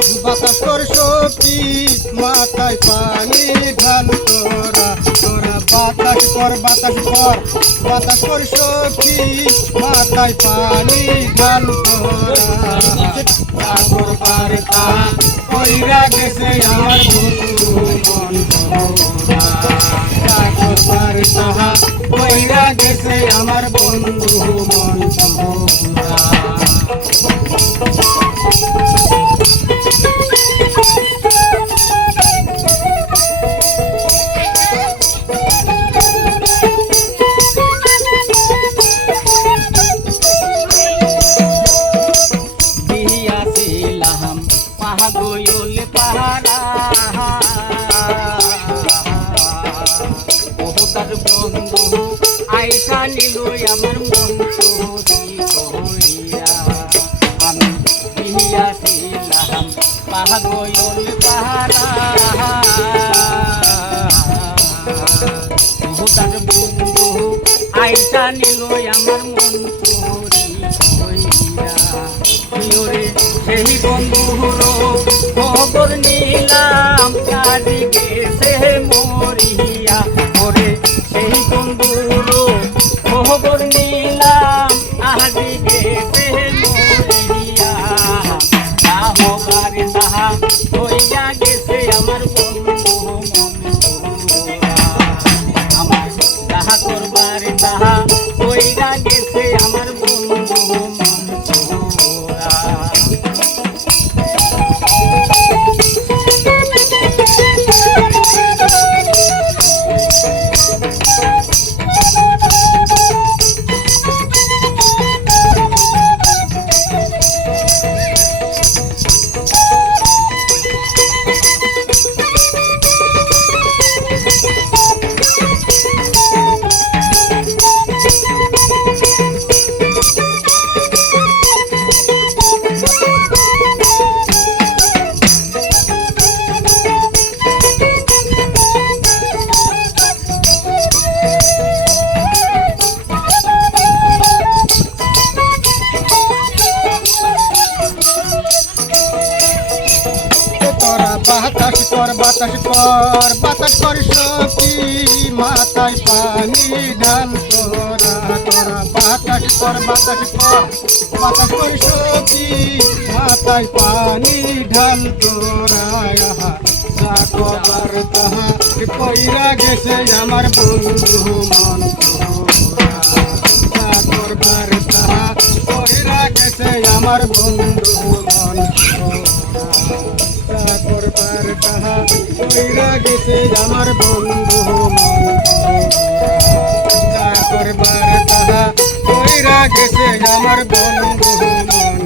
বাতাস কর শক্তি মাথায় পানি ঢাল তোরা তোরা বাতাস কর শক্তি মাথায় পানি ঢাল তোরা সাগর পার তাহা কইরা গেছে আমার বন্ধু মন তোরা সাগর পার তাহা কইরা গেছে আমার বন্ধু মন তোরা পাহাগোয়ল পাহারা ও তার বন্ধু আইসা নিল আমার মন হইয়া আমি গিয়াছিলাম পাহাগোয়ল পাহারা ও তার বন্ধু আইসা নিল আমার মন হইয়া সেই বন্ধুর খবর নিলাম কাঁদি গেছে মরিয়া ওরে সেই বন্ধুর খবর নিলাম আদি গেছে মরিয়া হবার তাহা হইয়া গেছে আমার বন্ধু আমার তাহা করবার তাহা হইয়া গেছে আমার বন্ধু বাতাস কর শক্তি মাথায় পানি ঢাল তোরা তোরা বাতাস কর শক্তি মাথায় পানি ঢাল তোরা সাগর তাহা কইরা গেছে আমার বন্ধু মন তোরা সাগর তাহা কইরা গেছে আমার বন্ধু মন করবার তাহা কইরা গেছে আমার বন্ধু মন করবার তাহা কইরা গেছে আমার বন্ধু মন